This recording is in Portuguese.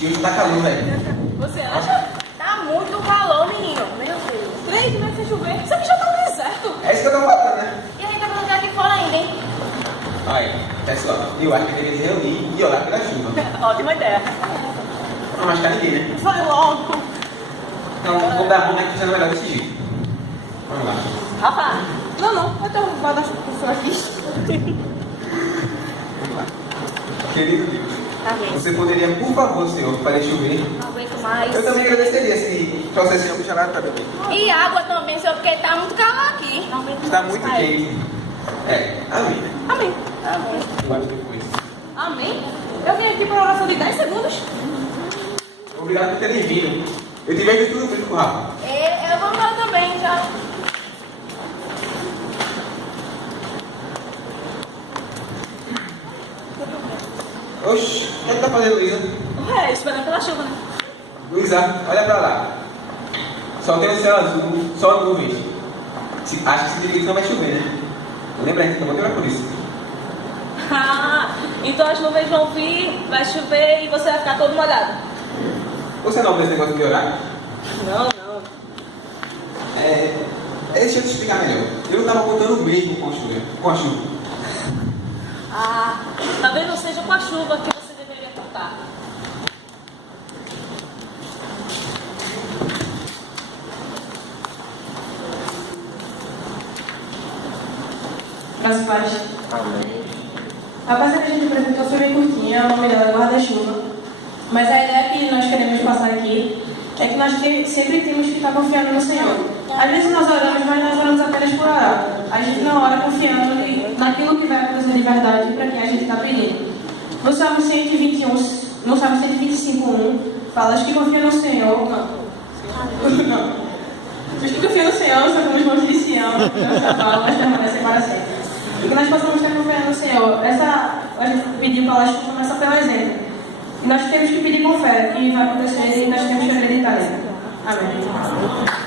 E hoje tá calor, velho. Você acha? Tá muito calor, menino. Meu Deus. 3 meses sem chover. Isso aqui já tá no deserto. É isso que eu tô falando, né? E a gente tá fazendo aqui fora ainda, hein? Olha, pessoal, eu acho que deveria se reunir e olhar pela chuva. Ótima ideia. Não machucar ninguém, né? Vai logo. Então, vou dar a mão, né? Que funciona melhor desse jeito. Vamos lá. Rafa. Não. Vai ter um guarda-chuva aqui. Vamos lá. Querido Deus, Tá vendo? você poderia, por favor, Senhor, fazer chover? Não aguento mais. Eu também agradeceria se trouxesse Senhor gelado para beber. E água também, senhor, porque tá muito calor aqui. Não aguento Está mais. muito Vai. quente. Amém, né? Amém. Amém. Eu acho depois. Amém. Eu vim aqui para oração de 10 segundos. Obrigado por terem vindo. Eu te vejo tudo muito com o Rafa. Eu vou embora também, já. Oxi, o que é que tá fazendo, Luísa? Ué, esperando pela chuva, né? Luísa, olha pra lá. Só tem o céu azul, só nuvens. Acho que significa que não vai chover, né? Lembra, a gente acabou de orar por isso. Ah, então as nuvens vão vir, vai chover e você vai ficar todo molhado. Você não ouviu esse negócio de orar? Não. Deixa eu te explicar melhor. Eu não estava contando mesmo com a chuva. Ah, talvez não seja com a chuva que você deveria contar. As pais. A peça que a gente apresentou foi bem curtinha, o nome dela é Guarda-Chuva. Mas a ideia que nós queremos passar aqui é que nós sempre temos que estar confiando no Senhor. Às vezes nós oramos, mas nós oramos apenas por orar. A gente não ora confiando naquilo que vai acontecer de verdade para quem a gente está pedindo. No Salmo 121, no Salmo 125:1, fala: os que confiam no Senhor. Não. Os que confiam no Senhor são como os montes de Sião, que não se abalam, mas permanecem para sempre. E que nós possamos estar confiando no Senhor. A gente pediu para elas que começa pelo exemplo. E nós temos que pedir com fé que vai acontecer e nós temos que acreditar nele. Amém.